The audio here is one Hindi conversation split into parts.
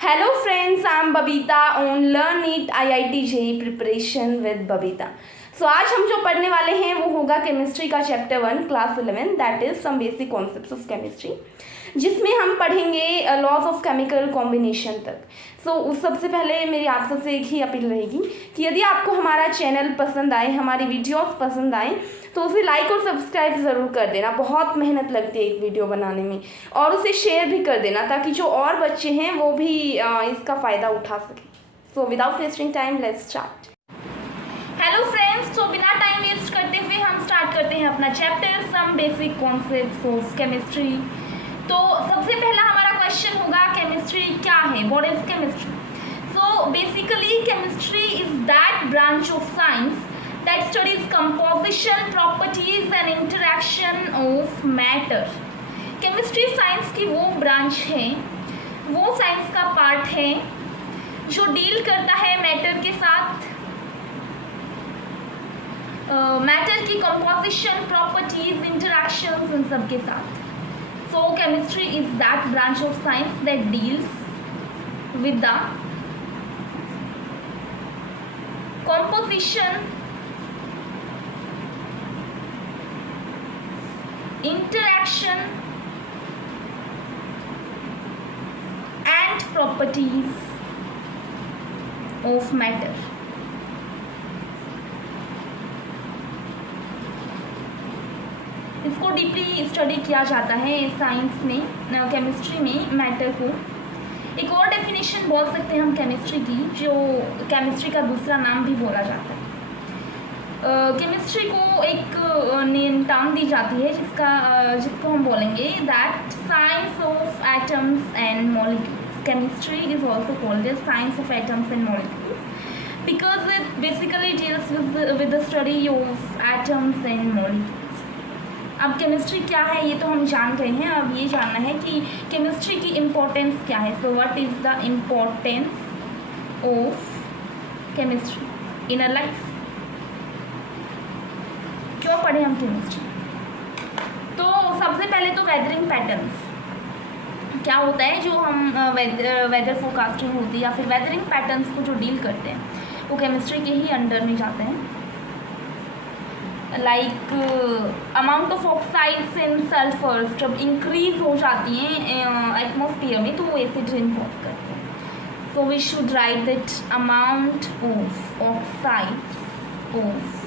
Hello friends, I'm Babita on Learn It IIT JEE Preparation with Babita. सो आज हम जो पढ़ने वाले हैं वो होगा केमिस्ट्री का chapter 1 class 11 that is some basic concepts of chemistry, जिसमें हम पढ़ेंगे लॉज ऑफ केमिकल कॉम्बिनेशन तक। सो उस सबसे पहले मेरी आप सबसे एक ही अपील रहेगी कि यदि आपको हमारा चैनल पसंद आए, हमारी वीडियोस पसंद आए, तो उसे लाइक और सब्सक्राइब ज़रूर कर देना। बहुत मेहनत लगती है एक वीडियो बनाने में, और उसे शेयर भी कर देना ताकि जो और बच्चे हैं वो भी इसका फ़ायदा उठा सकें। So without wasting time let's start. Hello friends, तो बिना टाइम वेस्ट करते हुए हम स्टार्ट करते हैं अपना chapter some basic concepts of chemistry. तो सबसे पहला हमारा क्वेश्चन होगा केमिस्ट्री क्या है, what is chemistry. So basically chemistry is that branch of science that studies composition, properties and interaction of matter. Chemistry science की वो ब्रांच है, वो साइंस का पार्ट है जो डील करता है मैटर के साथ, मैटर की कंपोजिशन, प्रॉपर्टीज, इंटरेक्शंस, इन सब के साथ। So chemistry is that branch of science that deals with the composition, interaction and properties of matter. इसको डीपली स्टडी किया जाता है साइंस में, केमिस्ट्री में मैटर को। एक और डेफिनेशन बोल सकते हैं हम केमिस्ट्री की, जो केमिस्ट्री का दूसरा नाम भी बोला जाता है। केमिस्ट्री को एक नाम दी जाती है जिसको हम बोलेंगे that science of atoms and molecules. Chemistry is also called as science of atoms and molecules because it basically deals with the study of atoms and molecules. अब केमिस्ट्री क्या है ये तो हम जान गए हैं, अब ये जानना है कि केमिस्ट्री की इम्पोर्टेंस क्या है। So what is the importance of chemistry in a life. क्यों पढ़े हम केमिस्ट्री? तो सबसे पहले तो वेदरिंग पैटर्न्स क्या होता है, जो हम वेदर फोरकास्टिंग होती है या फिर वेदरिंग पैटर्न्स को जो डील करते हैं वो केमिस्ट्री के ही अंडर में जाते हैं। Like amount of oxides and sulphurs जब इंक्रीज हो जाती हैं एटमॉस्फेयर में तो वो एसिड रेन कॉज करते हैं। So we should write that amount of oxides of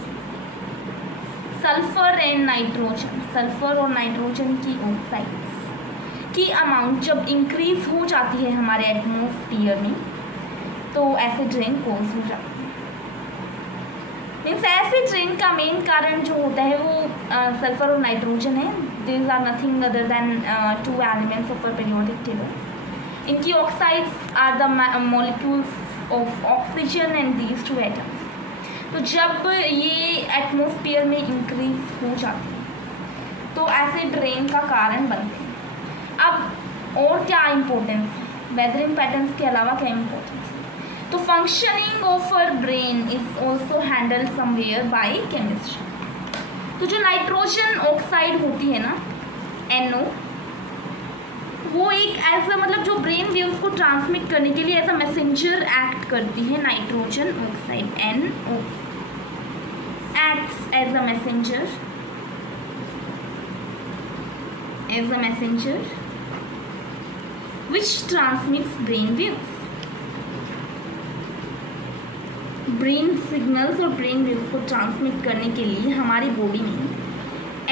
sulphur and nitrogen, sulphur और नाइट्रोजन की ऑक्साइड्स की अमाउंट जब इंक्रीज हो जाती है हमारे एटमॉस्फेयर में तो एसिड रेन कॉज हो जाती है। मीन्स एसिड रेन का मेन कारण जो होता है वो सल्फर और नाइट्रोजन है। These are nothing other than two elements of a periodic table. इनकी oxides are the molecules of oxygen and these two atoms. तो जब ये एटमॉस्फेयर में इंक्रीज हो जाती है तो एसिड रेन का कारण बनते हैं। अब और क्या इम्पोर्टेंस है वेदरिंग पैटर्न्स के अलावा, क्या इम्पोर्टेंस? तो functioning of our brain is also handled somewhere by chemistry. तो जो नाइट्रोजन ऑक्साइड होती है ना, NO, वो एक ऐसा मतलब जो ब्रेन वेव्स को ट्रांसमिट करने के लिए एज अ मैसेंजर एक्ट करती है। Nitrogen oxide NO acts as a messenger which transmits brain waves। Brain signals और ब्रेन वेव्स को ट्रांसमिट करने के लिए हमारी बॉडी में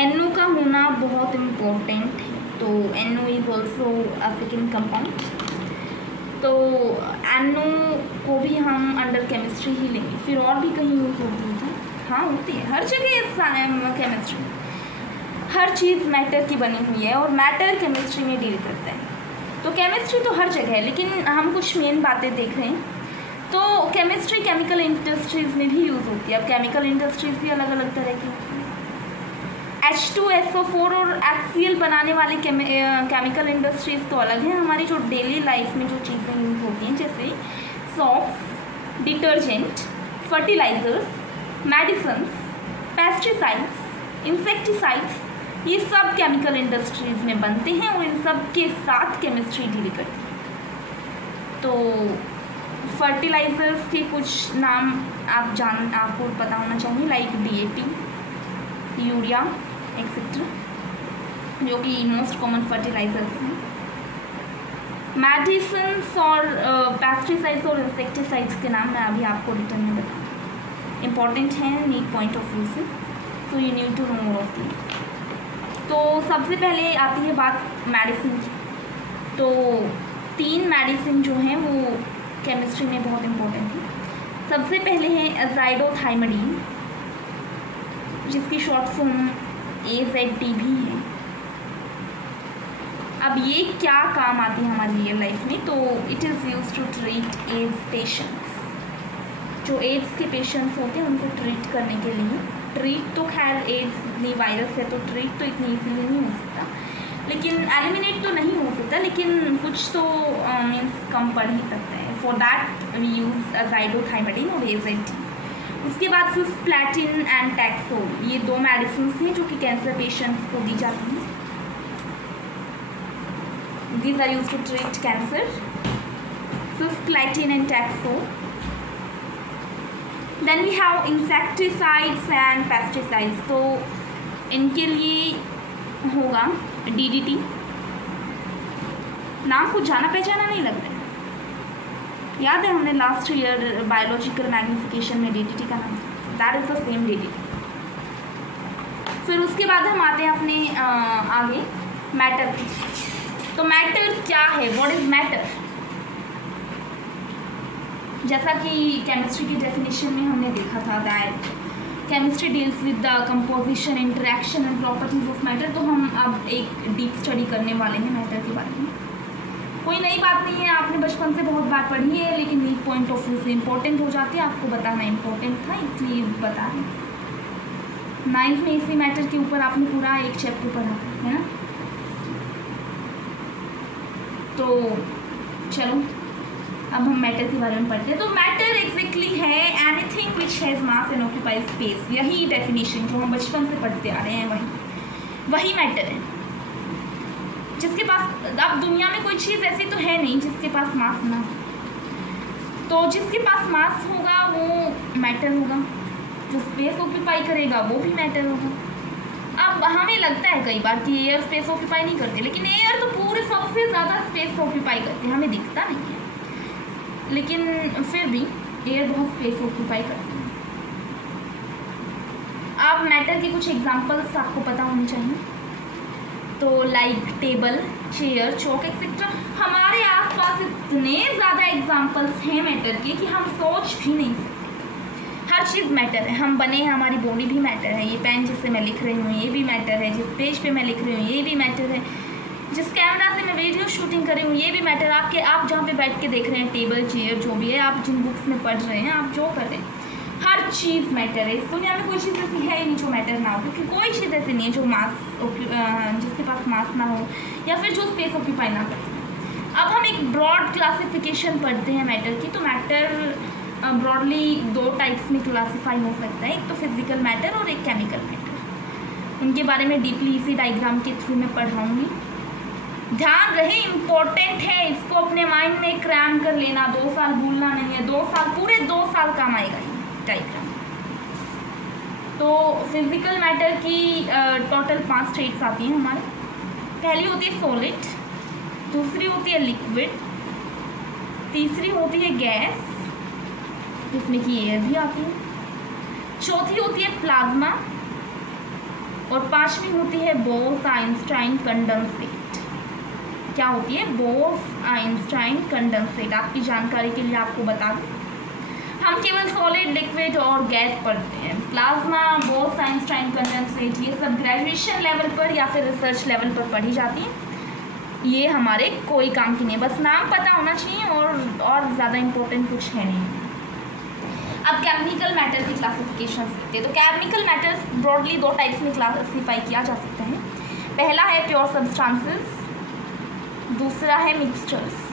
NO का होना बहुत इम्पोर्टेंट है। तो NO is also a second compound. तो NO को भी हम अंडर केमिस्ट्री ही लेंगे। फिर और भी कहीं यूज होती है? हाँ होती है, हर जगह केमिस्ट्री, हर चीज़ मैटर की बनी हुई है और मैटर केमिस्ट्री में डील करता है। तो केमिस्ट्री तो हर जगह है, लेकिन हम कुछ मेन बातें देख रहे हैं। तो केमिस्ट्री केमिकल इंडस्ट्रीज़ में भी यूज़ होती है। अब केमिकल इंडस्ट्रीज़ भी अलग अलग तरह की होती है। H2SO4 और HCl बनाने वाली केमिकल इंडस्ट्रीज़ तो अलग हैं। हमारी जो डेली लाइफ में जो चीज़ें यूज़ होती हैं जैसे soaps, detergent, fertilisers, medicines, pesticides, insecticides, ये सब केमिकल इंडस्ट्रीज़ में बनते हैं और इन सब के साथ केमिस्ट्री डील करती है। तो फर्टिलाइज़र्स के कुछ नाम आपको पता होना चाहिए, लाइक DAP, यूरिया एक्सेट्रा, जो कि मोस्ट कॉमन फर्टिलाइजर्स हैं। मेडिसिन्स और पेस्टिसाइड्स और इंसेक्टिसाइड्स के नाम मैं अभी आपको रिटर्न में बताऊँ, इम्पॉर्टेंट हैं नीड पॉइंट ऑफ व्यू से, so you need to know more of this. तो सबसे पहले आती है बात मेडिसिन की। तो 3 मेडिसिन जो हैं वो केमिस्ट्री में बहुत इम्पोर्टेंट है। सबसे पहले है एजाइडोथाइमडीन, जिसकी शॉर्ट फॉर्म AZT भी है। अब ये क्या काम आती है हमारी रियल लाइफ में, तो it is use to treat AIDS patients. जो एड्स के पेशेंट्स होते हैं उनको ट्रीट करने के लिए, ट्रीट तो खैर एड्स इतनी वायरस है तो ट्रीट तो इतनी ईजीली नहीं हो सकता, लेकिन एलिमिनेट तो नहीं हो सकता, लेकिन कुछ तो मीन्स कम पड़ ही सकता है। फॉर दैट वी यूज़ एजाइडोथाइमडीन और AZT। उसके बाद सिस्प्लैटिन एंड टैक्सोल, ये 2 मेडिसिन हैं जो कि कैंसर पेशेंट्स को दी जाती हैं। These are used to treat cancer, cisplatin and taxol. Then we have insecticides and pesticides. तो इनके लिए होगा DDT। नाम कुछ जाना पहचाना नहीं लग रहा है, याद है हमने लास्ट ईयर बायोलॉजिकल मैग्निफिकेशन में DDT का नाम, that is the same DDT। फिर उसके बाद हम आते हैं अपने आगे मैटर पे। तो मैटर क्या है, व्हाट इज़ मैटर? जैसा कि केमिस्ट्री की डेफिनेशन में हमने देखा था that chemistry deals with the composition, interaction and properties of matter. तो हम अब एक डीप स्टडी करने वाले हैं मैटर के बारे में। कोई नई बात नहीं है, आपने बचपन से बहुत बार पढ़ी है, लेकिन नीड पॉइंट ऑफ व्यू से इम्पोर्टेंट हो जाती है, आपको बताना इम्पोर्टेंट था इसलिए बता रहे हैं। 9th में इसी मैटर के ऊपर आपने पूरा एक चैप्टर पढ़ा है ना। तो चलो अब हम मैटर के बारे में पढ़ते हैं। तो मैटर एग्जैक्टली है anything which has mass and occupies space. यही डेफिनेशन जो हम बचपन से पढ़ते आ रहे हैं वही मैटर है, जिसके पास, अब दुनिया में कोई चीज़ ऐसी तो है नहीं जिसके पास मास ना हो। तो जिसके पास मास होगा वो मैटर होगा, जो स्पेस ऑक्यूपाई करेगा वो भी मैटर होगा। अब हमें लगता है कई बार कि एयर स्पेस ऑक्यूपाई नहीं करते, लेकिन एयर तो पूरे सबसे ज़्यादा स्पेस ऑक्यूपाई करते हैं, हमें दिखता नहीं है, लेकिन फिर भी एयर बहुत स्पेस ऑक्यूपाई करते हैं। अब मैटर के कुछ एग्जांपल्स आपको पता होने चाहिए। तो लाइक टेबल, चेयर, चौक एक्सेट्रा। हमारे आसपास इतने ज़्यादा एग्जांपल्स हैं मैटर के कि हम सोच भी नहीं सकते। हर चीज़ मैटर है, हम बने हैं, हमारी बॉडी भी मैटर है, ये पेन जिससे मैं लिख रही हूँ ये भी मैटर है, जिस पेज पे मैं लिख रही हूँ ये भी मैटर है, जिस कैमरा से मैं वीडियो शूटिंग कर रही हूँ ये भी मैटर। आप जहाँ पे बैठ के देख रहे हैं, टेबल चेयर जो भी है, आप जिन बुक्स में पढ़ रहे हैं, आप जो कर रहे हैं, हर चीज़ मैटर है। इस दुनिया में कोई चीज़ ऐसी है ही नहीं जो मैटर ना हो, क्योंकि कोई चीज़ ऐसी नहीं है जो जिसके पास मास ना हो या फिर जो स्पेस ऑक्यूपाई ना करे। अब हम एक ब्रॉड क्लासिफिकेशन पढ़ते हैं मैटर की। तो मैटर ब्रॉडली 2 टाइप्स में क्लासीफाई हो सकता है, एक तो फिजिकल मैटर और एक केमिकल मैटर। उनके बारे में डीपली इसी डायग्राम के थ्रू मैं पढ़ाऊँगी। ध्यान रहे, इम्पोर्टेंट है, इसको अपने माइंड में क्रैम कर लेना, 2 साल भूलना नहीं है, 2 साल पूरे 2 साल काम आएगा ये डायग्राम। तो फिजिकल मैटर की टोटल 5 स्टेट्स आती हैं हमारे। पहली होती है सॉलिड, दूसरी होती है लिक्विड, तीसरी होती है गैस जिसमें कि एयर भी आती है, चौथी होती है प्लाज्मा और 5वीं होती है बोस-आइंस्टाइन कंडेंसेट। क्या होती है? बोस-आइंस्टाइन कंडेंसेट। आपकी जानकारी के लिए आपको बता दूं, हम केवल सॉलिड, लिक्विड और गैस पढ़ते हैं। प्लाज्मा, बोस-आइंस्टाइन कंडेंसेट ये सब ग्रेजुएशन लेवल पर या फिर रिसर्च लेवल पर पढ़ी जाती है। ये हमारे कोई काम की नहीं, बस नाम पता होना चाहिए और ज़्यादा इम्पोर्टेंट कुछ है नहीं। अब केमिकल मैटर की क्लासिफिकेशन देखते हैं। तो केमिकल मैटर्स ब्रॉडली 2 टाइप्स में क्लासीफाई किया जा सकता है। पहला है प्योर सब्सटेंसेस, दूसरा है मिक्सचर्स।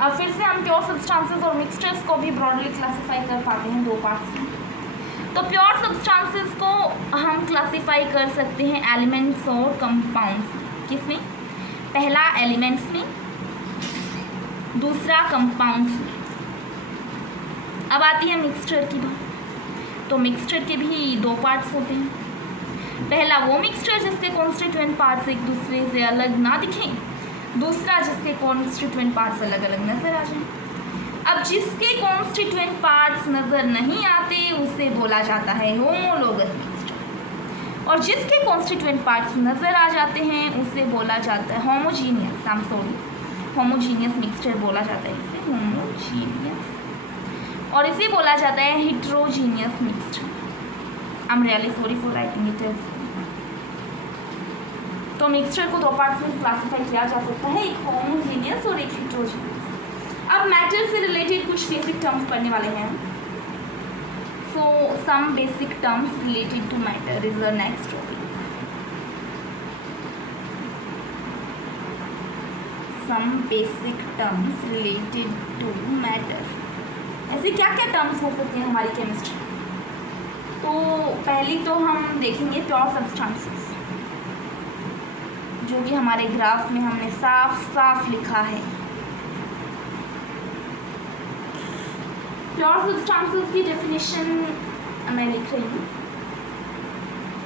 अब फिर से हम प्योर सब्सटेंसेस और मिक्सचर्स को भी ब्रॉडली क्लासीफाई कर पाते हैं 2 पार्ट्स में। तो प्योर सब्सटेंसेस को हम क्लासीफाई कर सकते हैं एलिमेंट्स और कंपाउंड्स। किसमें? पहला एलिमेंट्स में, दूसरा कंपाउंड्स में। अब आती है मिक्सचर की बात। तो मिक्सचर के भी दो पार्ट्स होते हैं। पहला वो मिक्सचर जिसके कॉन्स्टिट्यूएंट पार्ट्स एक दूसरे से अलग ना दिखें, दूसरा जिसके कॉन्स्टिट्यूएंट पार्ट्स अलग अलग नज़र आ जाएं। अब जिसके कॉन्स्टिट्यूएंट पार्ट्स नज़र नहीं आते उसे बोला जाता है होमोलोगस मिक्सचर, और जिसके कॉन्स्टिट्यूएंट पार्ट्स नज़र आ जाते हैं उसे बोला जाता है होमोजीनियस मिक्सचर बोला जाता है इसे होमोजीनियस, और इसे बोला जाता है heterogeneous mixture. I am really sorry for writing it. तो मिक्सचर को दो पार्ट्स में क्लासिफाई किया जा सकता है, एक होमोजीनियस और एक हिट्रोजीनियस। अब मैटर से रिलेटेड कुछ बेसिक टर्म्स पढ़ने वाले हैं। So some basic terms related to matter is the next topic. Some basic terms related to matter. ऐसे क्या क्या टर्म्स हो सकते हैं हमारी केमिस्ट्री? तो पहली तो हम देखेंगे प्योर सब्सटेंसेस, जो कि हमारे ग्राफ में हमने साफ साफ लिखा है। प्योर सब्सटेंसेस की डेफिनेशन मैं लिख रही हूँ।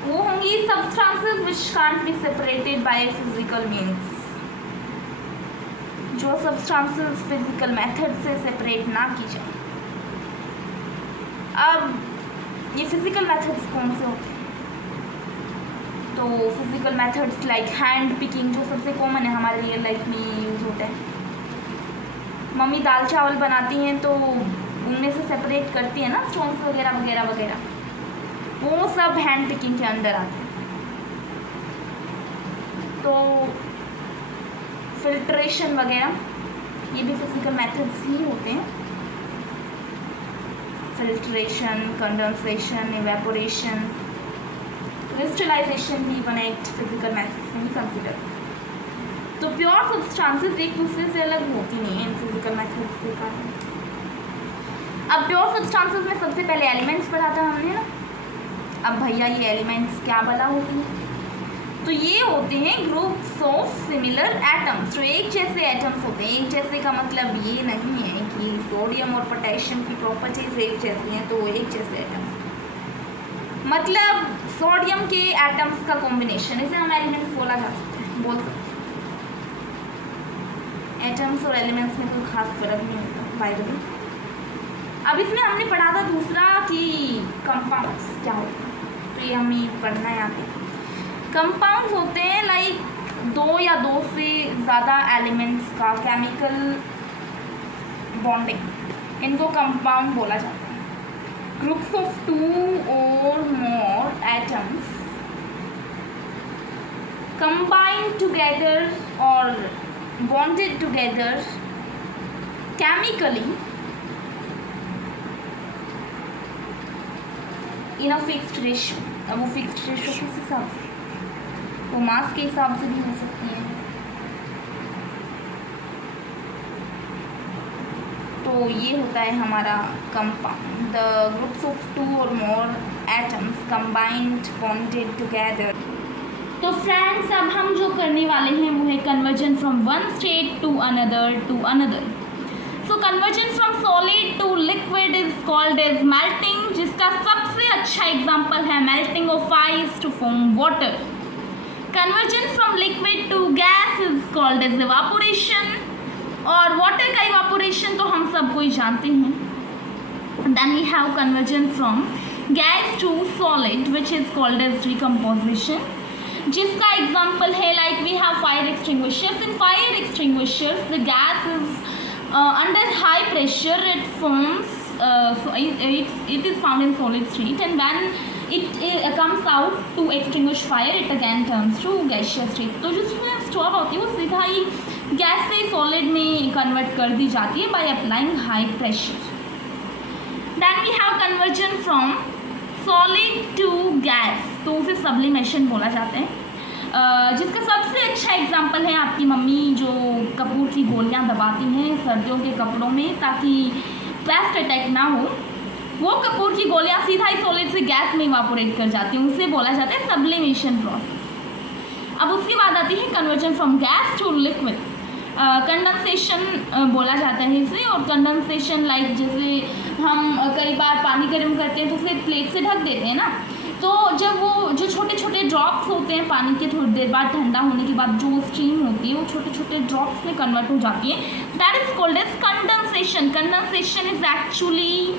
वो होंगी substances which can't be separated by physical means, जो सब्सटेंसेस फिजिकल मेथड से सेपरेट ना की जाए। अब ये फिजिकल मेथड्स कौन से होते हैं? तो physical methods like hand picking, जो सबसे कॉमन है हमारे रियल लाइफ में यूज़ होता है। मम्मी दाल चावल बनाती हैं तो उनमें से सेपरेट करती है ना स्टोन्स वगैरह वगैरह वगैरह, वो सब हैंड पिकिंग के अंदर आते हैं। तो फिल्ट्रेशन वगैरह ये भी फिजिकल मेथड्स ही होते हैं। फिल्ट्रेशन, कंडेंसेशन, इवेपोरेशन, क्रिस्टलाइजेशन भी वन एक फिजिकल मेथड्स में ही कंसिडर। तो प्योर सब्सटेंसेस एक दूसरे से अलग होती नहीं है इन फिजिकल मेथड्स के कारण। अब प्योर सब्सटेंसेस में सबसे पहले एलिमेंट्स पढ़ा था हमने ना। अब भैया ये एलिमेंट्स क्या बला होती हैं? तो ये होते हैं ग्रुप्स ऑफ सिमिलर एटम्स, जो एक जैसे एटम्स होते हैं। एक जैसे का मतलब ये नहीं है कि सोडियम और पोटेशियम की प्रॉपर्टीज एक जैसी हैं तो एक जैसे एटम्स, मतलब सोडियम के एटम्स का कॉम्बिनेशन, इसे हम एलिमेंट्स बोल सकते हैं। एटम्स और एलिमेंट्स में कोई खास फर्क नहीं होता बाय द वे। अब इसमें हमने पढ़ा था दूसरा कि कंपाउंड्स क्या होते हैं, तो ये हमें पढ़ना है यहाँ पे। कंपाउंड्स होते हैं लाइक दो या दो से ज़्यादा एलिमेंट्स का केमिकल बॉन्डिंग, इनको कंपाउंड बोला जाता है। Groups of 2 or more atoms combined together or bonded together chemically in a fixed ratio। अब वो फिक्स्ड रेशो किस हिसाब से? वो मास के हिसाब से भी हो सकती है। तो ये होता है हमारा compound, the groups of 2 or more atoms combined bonded together। तो फ्रेंड्स अब हम जो करने वाले हैं वो है conversion from one state to another. So conversion from solid to liquid is called as melting, जिसका सबसे अच्छा एग्जांपल है melting of ice to form water. Conversion from liquid to gas is called as evaporation, और वाटर का इवापोरेशन तो हम सब कोई जानते हैं। Then we have conversion from gas to solid which is called as decomposition, जिसका एग्जाम्पल है like we have fire extinguishers. In fire extinguishers the gas is under high pressure, it forms it is found in solid state, and when it comes out to extinguish fire it again turns to gaseous state। तो जिसमें स्टोर होती है वो सीधा ही गैस से सॉलिड में कन्वर्ट कर दी जाती है by applying high pressure. Then we have conversion from solid to gas, तो उसे सब्लिमेशन बोला जाता है। जिसका सबसे अच्छा एग्जाम्पल है आपकी मम्मी जो कपूर की गोलियां दबाती हैं सर्दियों के कपड़ों में ताकि पेस्ट अटैक ना हो। वो कपूर की गोलियां सीधा ही सॉलिड से गैस में इवापोरेट कर जाती हैं, उसे बोला जाता है सब्लिमेशन प्रोसेस। अब उसके बाद आती है conversion from gas to liquid. Condensation बोला जाता है इसे। और कंडेंसेशन लाइक जैसे हम कई बार पानी गर्म करते हैं तो फिर प्लेट से ढक देते हैं ना, तो जब वो जो छोटे छोटे ड्रॉप्स होते हैं पानी के थोड़ी देर बाद ठंडा होने के बाद जो स्टीम होती है वो छोटे छोटे ड्रॉप्स में कन्वर्ट हो जाती है, that is called as condensation. Condensation is actually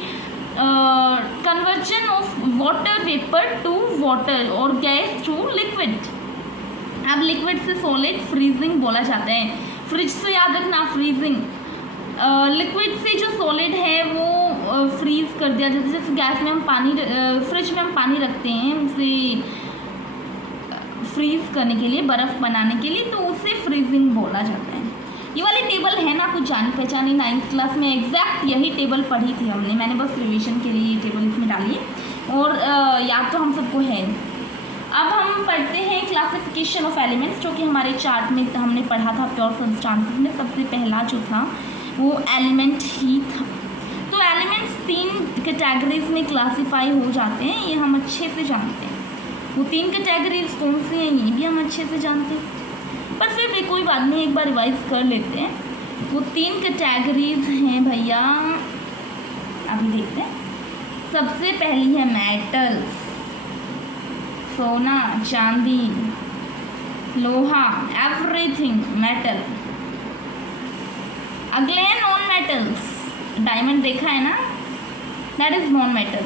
conversion of water vapour to water और गैस टू लिक्विड। अब लिक्विड से सॉलिड फ्रीजिंग बोला जाता है, फ्रिज से याद रखना फ्रीजिंग। लिक्विड से जो सॉलिड है वो फ्रीज कर दिया जाता है। जैसे गैस में हम पानी फ्रिज में हम पानी रखते हैं उसे फ्रीज करने के लिए, बर्फ़ बनाने के लिए, तो उसे फ्रीजिंग बोला जाता है। ये वाली टेबल है ना कुछ जानी पहचानी, 9th क्लास में एग्जैक्ट यही टेबल पढ़ी थी हमने, मैंने बस रिवीजन के लिए ये टेबल इसमें डाली है और याद तो हम सबको है। अब हम पढ़ते हैं क्लासिफिकेशन ऑफ एलिमेंट्स, जो कि हमारे चार्ट में हमने पढ़ा था प्योर सब्सटेंसेस में। सबसे पहला जो था वो एलिमेंट ही था। तो एलिमेंट्स 3 कैटेगरीज में क्लासीफाई हो जाते हैं, ये हम अच्छे से जानते हैं। वो 3 कैटेगरीज कौन सी हैं ये भी हम अच्छे से जानते हैं, पर फिर भी कोई बात नहीं, एक बार रिवाइज कर लेते हैं। वो 3 कैटेगरीज हैं भैया, अभी देखते हैं। सबसे पहली है मेटल्स, सोना चांदी लोहा, एवरीथिंग मेटल। अगले हैं नॉन मेटल्स, डायमंड देखा है ना, दैट इज नॉन मेटल।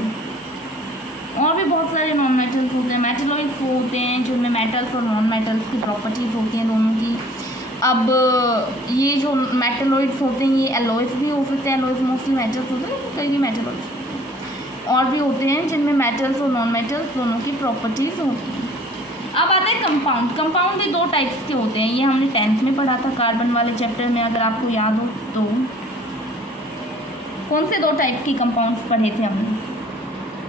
और भी बहुत सारे नॉन मेटल्स होते हैं, मेटलॉइड्स होते हैं जिनमें मेटल्स और नॉन मेटल्स की प्रॉपर्टीज़ होती हैं दोनों की। अब ये जो मेटलॉइड्स होते हैं ये एलॉयज भी हो सकते हैं, एलॉयज मोस्टली मेटल्स होते हैं, कई भी मेटलॉइड्स और भी होते हैं जिनमें मेटल्स और नॉन मेटल्स दोनों की प्रॉपर्टीज़ होती हैं। अब आता है कंपाउंड। कंपाउंड भी 2 टाइप्स के होते हैं, ये हमने 10th में पढ़ा था कार्बन वाले चैप्टर में, अगर आपको याद हो तो। कौन से 2 टाइप की कंपाउंड्स पढ़े थे हमने,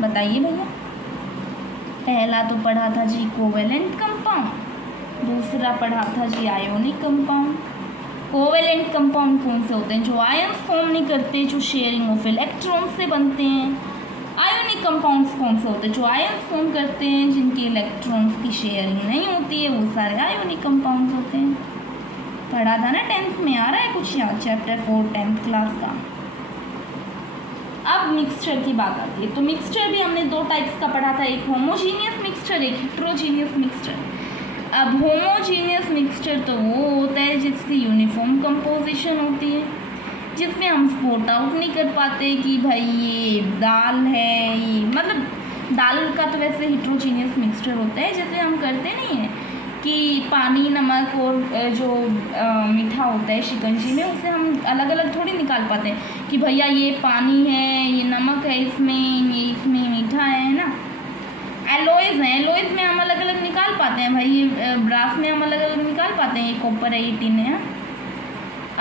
बताइए भैया। पहला तो पढ़ा था जी कोवेलेंट कंपाउंड, दूसरा पढ़ा था जी आयोनिक कंपाउंड। कोवेलेंट कंपाउंड कौन से होते हैं, जो आयन्स फॉर्म नहीं करते, जो शेयरिंग ऑफ इलेक्ट्रॉन से बनते हैं। आयोनिक कंपाउंड्स कौन से होते हैं, जो आयन्स फॉर्म करते हैं जिनकी इलेक्ट्रॉन्स की शेयरिंग नहीं होती है, वो सारे आयोनिक कंपाउंड्स होते हैं। पढ़ा था ना 10th में, आ रहा है कुछ याद, चैप्टर 4 10th क्लास का। अब मिक्सचर की बात आती है, तो मिक्सचर भी हमने 2 टाइप्स का पढ़ा था, एक होमोजीनियस मिक्सचर, एक हेट्रोजीनियस मिक्सचर। अब होमोजीनियस मिक्सचर तो वो होता है जिसकी यूनिफॉर्म कंपोजिशन होती है, जिसमें हम स्पॉट आउट नहीं कर पाते कि भाई ये दाल है, ये मतलब दाल का तो वैसे हेट्रोजीनियस मिक्सचर होता है, जैसे हम करते नहीं है कि पानी नमक और जो मीठा होता है शिकंजी में, उसे हम अलग अलग थोड़ी निकाल पाते हैं कि भैया ये पानी है, ये नमक है इसमें, ये इसमें मीठा है ना। एलॉयज़ हैं, एलॉयज़ में हम अलग अलग निकाल पाते हैं भाई, ये ब्रास में हम अलग अलग निकाल पाते हैं, ये कॉपर है, ये टिन है।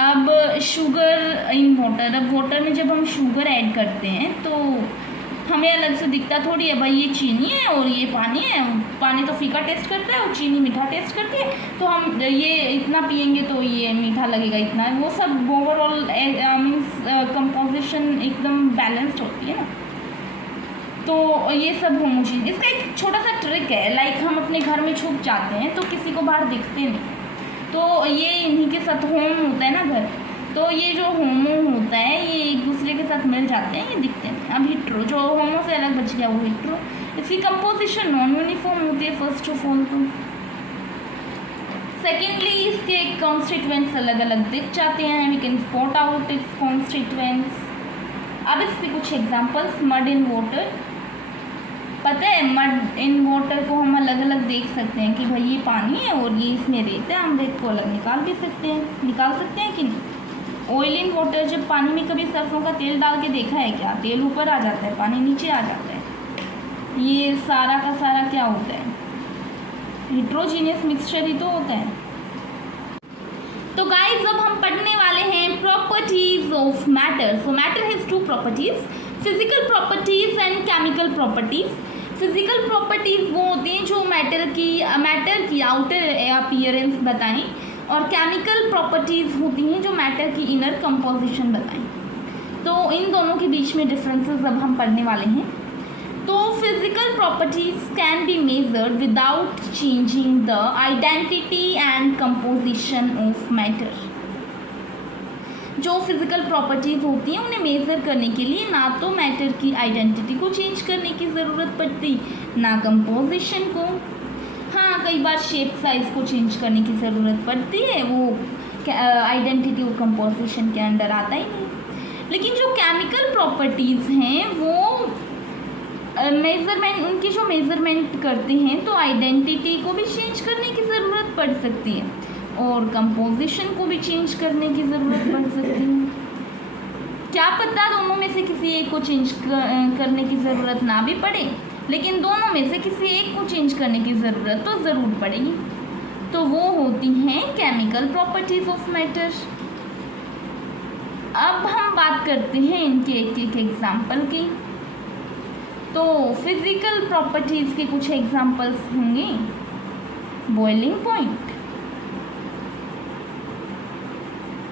अब शुगर इन वाटर, अब वाटर में जब हम शुगर ऐड करते हैं तो हमें अलग से दिखता थोड़ी है भाई ये चीनी है और ये पानी है, पानी तो फीका टेस्ट करता है और चीनी मीठा टेस्ट करती है, तो हम ये इतना पियेंगे तो ये मीठा लगेगा इतना, वो सब ओवरऑल मीन्स कंपोजिशन एकदम बैलेंस्ड होती है ना। तो ये सब होमोजीनियस। इसका एक छोटा सा ट्रिक है, लाइक हम अपने घर में छुप जाते हैं तो किसी को बाहर दिखते नहीं, तो ये इन्हीं के साथ होम होता है ना घर, तो ये जो होमो होता है ये एक दूसरे के साथ मिल जाते हैं, ये दिखते हैं। अब हिट्रो जो होमो से अलग बच गया वो हिट्रो, इसकी कंपोजिशन नॉन यूनिफॉर्म होती है फर्स्ट ऑफ ऑल तो। सेकेंडली इसके कॉन्स्टिट्यूएंट्स अलग अलग दिख जाते हैं, we can spot out its constituents. अब इसके कुछ एग्जांपल्स, मड इन वाटर, पता है मड इन वाटर को हम अलग अलग देख सकते हैं कि भाई ये पानी है और ये इसमें रेत है, हम रेत को अलग निकाल भी सकते हैं, निकाल सकते हैं कि नहीं। ऑयल इन वाटर, जब पानी में कभी सरसों का तेल डाल के देखा है क्या, तेल ऊपर आ जाता है पानी नीचे आ जाता है, ये सारा का सारा क्या होता है, हेट्रोजीनियस मिक्सचर ही तो होता है। तो गाइस अब हम पढ़ने वाले हैं properties of matter. So matter has 2 properties, physical properties and chemical properties. Physical properties वो होती हैं जो मैटर की आउटर अपीयरेंस बताएं, और केमिकल प्रॉपर्टीज़ होती हैं जो मैटर की इनर कंपोजिशन बताएं। तो इन दोनों के बीच में डिफरेंसेस अब हम पढ़ने वाले हैं। तो physical properties can be measured without changing the identity and composition of matter. जो फिजिकल प्रॉपर्टीज होती हैं उन्हें मेज़र करने के लिए ना तो मैटर की आइडेंटिटी को चेंज करने की ज़रूरत पड़ती, ना कंपोजिशन को। हाँ, कई बार शेप साइज़ को चेंज करने की ज़रूरत पड़ती है, वो आइडेंटिटी और कंपोजिशन के अंडर आता ही नहीं। लेकिन जो केमिकल प्रॉपर्टीज़ हैं वो मेज़रमेंट, उनकी जो मेज़रमेंट करते हैं तो आइडेंटिटी को भी चेंज करने की ज़रूरत पड़ सकती है और कंपोजिशन को भी चेंज करने की ज़रूरत पड़ सकती है। क्या पता दोनों में से किसी एक को चेंज करने की ज़रूरत ना भी पड़े, लेकिन दोनों में से किसी एक को चेंज करने की ज़रूरत तो ज़रूर पड़ेगी। तो वो होती हैं केमिकल प्रॉपर्टीज़ ऑफ मैटर। अब हम बात करते हैं इनके एक एक एग्जाम्पल की। तो फिज़िकल प्रॉपर्टीज़ के कुछ एग्जाम्पल्स होंगे। बॉइलिंग पॉइंट,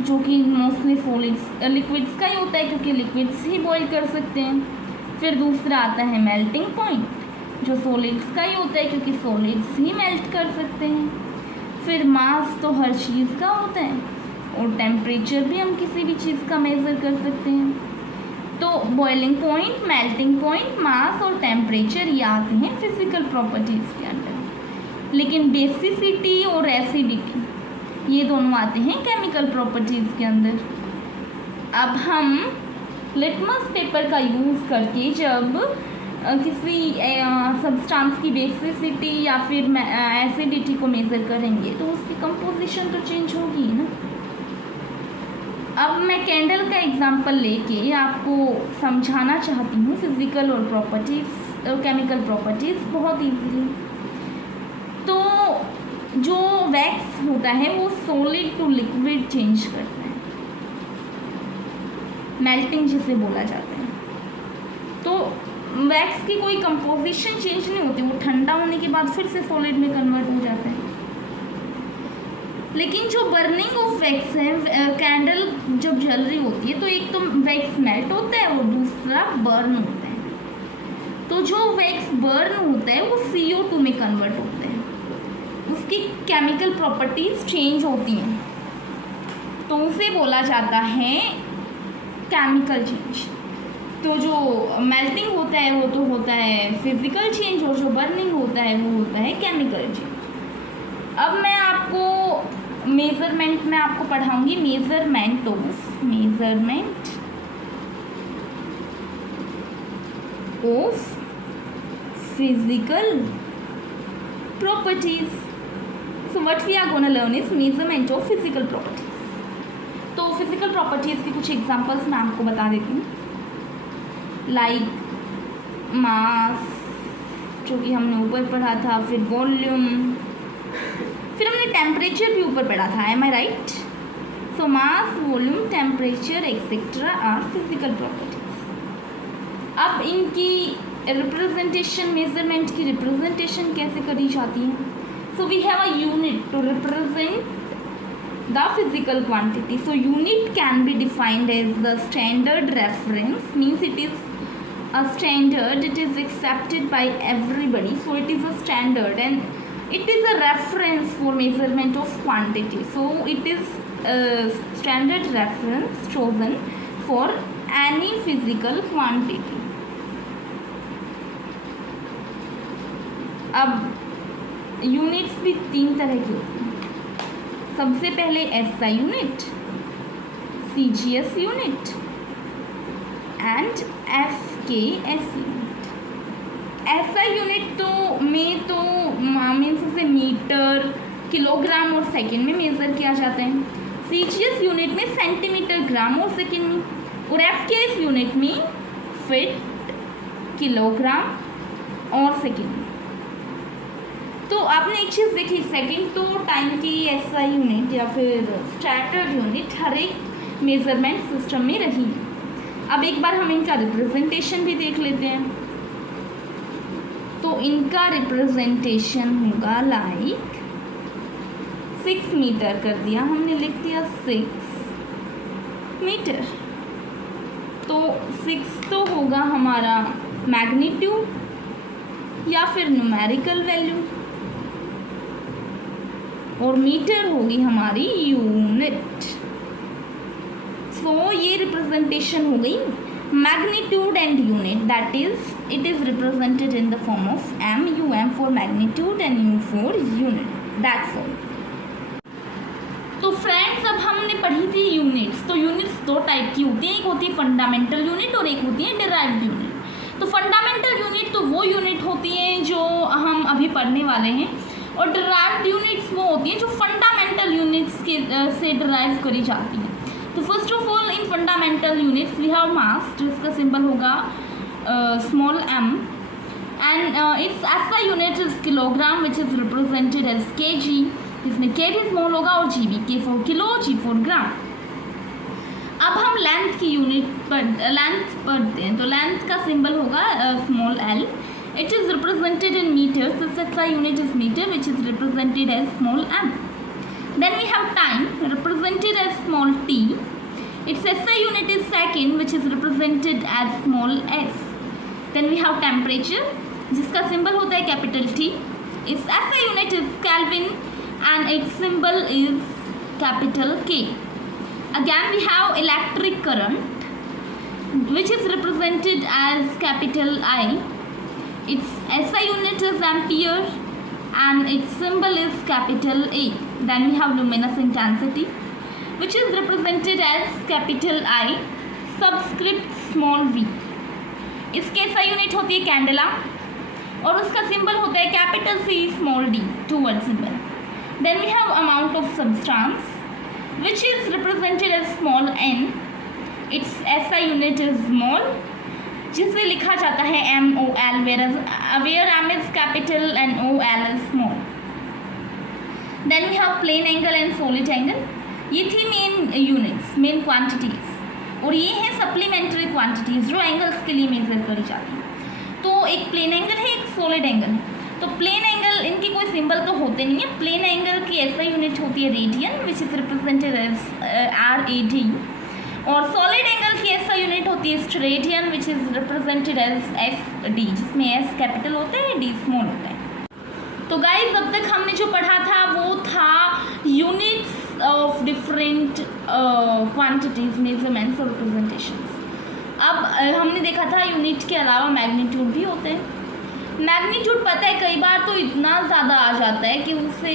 जो कि मोस्टली सॉलिड्स लिक्विड्स का ही होता है क्योंकि लिक्विड्स ही बॉईल कर सकते हैं। फिर दूसरा आता है मेल्टिंग पॉइंट, जो सॉलिड्स का ही होता है क्योंकि सॉलिड्स ही मेल्ट कर सकते हैं। फिर मास तो हर चीज़ का होता है और टेम्परेचर भी हम किसी भी चीज़ का मेज़र कर सकते हैं। तो बॉइलिंग पॉइंट, मेल्टिंग पॉइंट, मास और टेम्परेचर ये आते हैं फिजिकल प्रॉपर्टीज़ के अंदर। लेकिन बेसिसिटी और एसिडिटी ये दोनों आते हैं केमिकल प्रॉपर्टीज़ के अंदर। अब हम लिटमस पेपर का यूज़ करके जब किसी सब्सटेंस की बेसिसिटी या फिर एसिडिटी को मेज़र करेंगे तो उसकी कंपोजिशन तो चेंज होगी ना। अब मैं कैंडल का एग्जांपल लेके आपको समझाना चाहती हूँ फिज़िकल और प्रॉपर्टीज़ और केमिकल प्रॉपर्टीज़ बहुत इजीली। तो जो वैक्स होता है वो सॉलिड टू लिक्विड चेंज करता है, मेल्टिंग जिसे बोला जाता है। तो वैक्स की कोई कंपोजिशन चेंज नहीं होती, वो ठंडा होने के बाद फिर से सॉलिड में कन्वर्ट हो जाता है। लेकिन जो बर्निंग ऑफ वैक्स है, कैंडल जब जल रही होती है तो एक तो वैक्स मेल्ट होता है और दूसरा बर्न होता है। तो जो वैक्स बर्न होता है वो CO2 में कन्वर्ट होता है, उसकी केमिकल प्रॉपर्टीज़ चेंज होती हैं, तो उसे बोला जाता है केमिकल चेंज। तो जो मेल्टिंग होता है वो तो होता है फिजिकल चेंज और जो बर्निंग होता है वो होता है केमिकल चेंज। अब मैं आपको मेज़रमेंट में आपको पढ़ाऊंगी measurement of physical properties. So what we are gonna learn is measurement of physical properties. तो फिजिकल प्रॉपर्टीज़ के कुछ एग्जांपल्स मैं आपको बता देती हूँ, लाइक मास जो कि हमने ऊपर पढ़ा था, फिर वॉल्यूम, फिर हमने टेम्परेचर भी ऊपर पढ़ा था, am I right? So mass, volume, temperature etcetera are physical properties. अब इनकी रिप्रेजेंटेशन, मेजरमेंट की रिप्रेजेंटेशन कैसे करी जाती है? So we have a unit to represent the physical quantity. So unit can be defined as the standard reference, means it is a standard, it is accepted by everybody, so it is a standard and it is a reference for measurement of quantity. So it is a standard reference chosen for any physical quantity. अब यूनिट्स भी 3 तरह की होती हैं। सबसे पहले SI unit, CGS unit and FKS unit. SI unit तो मीन्स उसे मीटर, किलोग्राम और सेकंड में मेज़र किया जाता है। CGS यूनिट में सेंटीमीटर, ग्राम और सेकंड में, और FKS यूनिट में फीट, किलोग्राम और सेकंड में। तो आपने एक चीज़ देखी, सेकंड तो टाइम की SI यूनिट या फिर स्टैंडर्ड यूनिट हर एक मेज़रमेंट सिस्टम में रही। अब एक बार हम इनका रिप्रेजेंटेशन भी देख लेते हैं। तो इनका रिप्रेजेंटेशन होगा लाइक 6 मीटर कर दिया हमने, लिख दिया 6 मीटर। तो 6 तो होगा हमारा मैग्नीट्यूड या फिर न्यूमेरिकल वैल्यू, और मीटर होगी हमारी यूनिट। सो ये रिप्रेजेंटेशन हो गई magnitude and unit, that is it is represented in the form of M, U M for magnitude and U for unit, that's all. तो फ्रेंड्स अब हमने पढ़ी थी यूनिट्स। तो यूनिट्स दो टाइप की होती हैं, एक होती है फंडामेंटल यूनिट और एक होती है डिराइव्ड यूनिट। तो फंडामेंटल यूनिट तो वो यूनिट होती हैं जो हम अभी पढ़ने वाले हैं, और डिराइव्ड यूनिट्स वो होती हैं जो फंडामेंटल यूनिट्स के से डिराइव करी जाती हैं। तो first of all in fundamental units we have mass, जिसका सिंबल होगा small m, and its SI unit is kilogram which is represented as kg, इसमें kg स्मॉल होगा और GB, K for kilo, G for gram. अब हम लेंथ की यूनिट पढ़ते हैं। तो लेंथ का सिंबल होगा small l, it is represented in meters, the SI unit is meter which is represented as small m. Then we have time represented as small t, its SI unit is second which is represented as small s. Then we have temperature जिसका सिंबल होता है capital T, its SI unit is Kelvin and its symbol is capital K. Again we have electric current which is represented as capital I, its SI unit is ampere and its symbol is capital A. Then we have luminous intensity which is represented as capital I subscript small v. इसके SI यूनिट होती है कैंडेला और उसका सिंबल होता है capital C small d, two word symbol. Then we have amount of substance which is represented as small n, its SI unit is small जिसे लिखा जाता है MOL, where M is capital and OL is small. Then we have plane angle and solid angle. ये थी मेन यूनिट्स, मेन क्वांटिटीज़, और ये हैं सप्लीमेंट्री क्वांटिटीज़ जो एंगल्स के लिए मेजर करी जाती हैं। तो एक प्लेन एंगल है, एक सॉलिड एंगल है। तो प्लेन एंगल, इनके कोई सिंबल तो होते नहीं है। प्लेन एंगल की SI यूनिट होती है radian which is represented as RAD, और सॉलिड एंगल की SI यूनिट होती है steradian which is represented as FD, जिसमें S कैपिटल होता है, D स्मॉल होता है। तो गाइज अब तक हमने जो पढ़ा था वो था units of different quantities, measurements और रिप्रेजेंटेशंस। अब हमने देखा था यूनिट के अलावा मैग्नीट्यूड भी होते हैं। मैग्नीट्यूड पता है कई बार तो इतना ज़्यादा आ जाता है कि उसे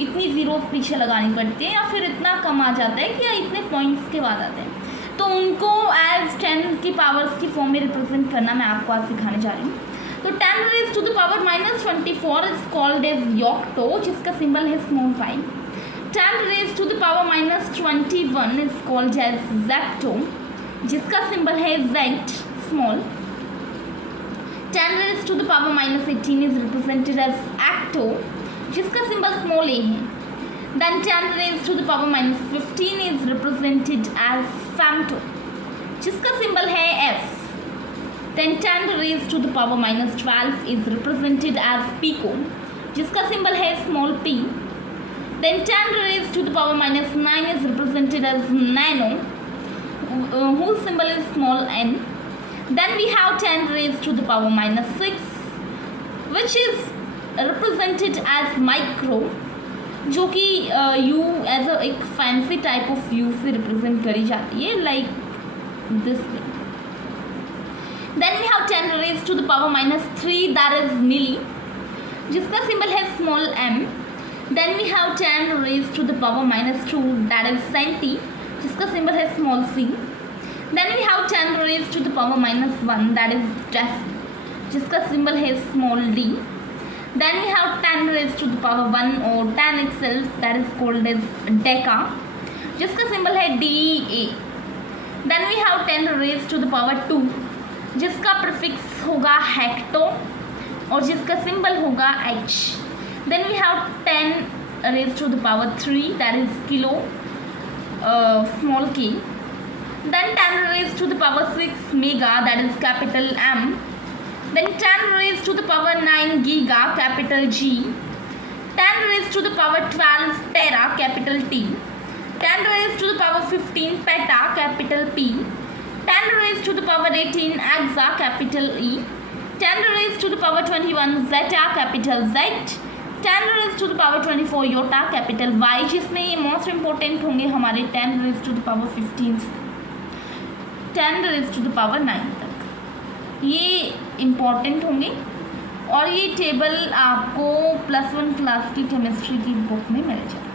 इतनी ज़ीरोस पीछे लगानी पड़ती है, या फिर इतना कम आ जाता है कि इतने पॉइंट्स के बाद आते हैं। तो उनको एज 10 की पावर्स की फॉर्म में रिप्रेजेंट करना मैं आपको आज सिखाने जा रही हूँ। तो 10 raised to the power -24 is called as yocto, जिसका सिंबल है small 5। 10 raised to the power -21 is called as zepto, जिसका सिंबल है Z small. 10 raised to the power -18 is represented as acto, जिसका सिंबल स्मॉल a है। Then 10 raised to the power -15 is represented as femto, जिसका सिंबल है f। Then 10 raised to the power -12 is represented as pico, जिसका सिंबल है small p। Then 10 raised to the power -9 is represented as nano, whose symbol is small n. Then we have 10 raised to the power -6, which is represented as micro, जो कि u एज अ एक फैंसी टाइप ऑफ u से रिप्रेजेंट करी जाती है, like this. Then we have 10 raised to the power -3, that is milli, जिसका सिंबल है small m. Then we have 10 raised to the power -2, that is centi, जिसका सिंबल है small c. Then we have 10 raised to the power -1, that is deci, जिसका सिंबल है small d. Then we have 10 raised to the power 1 or 10 itself, that is called as deca, जिसका सिंबल है da. Then we have 10 raised to the power 2, जिसका प्रीफिक्स होगा हेक्टो और जिसका सिंबल होगा h. Then we have 10 raised to the power 3, that is kilo, small k. Then 10 raised to the power 6 mega, that is capital M. Then 10 raised to the power 9 giga, capital G. 10 raised to the power 12 tera, capital T. 10 raised to the power 15 peta, capital P. 10 raised to the power 18 exa, capital E. 10 raised to the power 21 zeta कैपिटल z, 10 raised to the power 24 yotta capital y, जिसमें ये मोस्ट इंपॉर्टेंट होंगे हमारे 10 raised to the power 15 10 raised to the power 9 तक, ये इम्पॉर्टेंट होंगे। और ये टेबल आपको +1 क्लास की केमिस्ट्री की बुक में मिल जाएगा।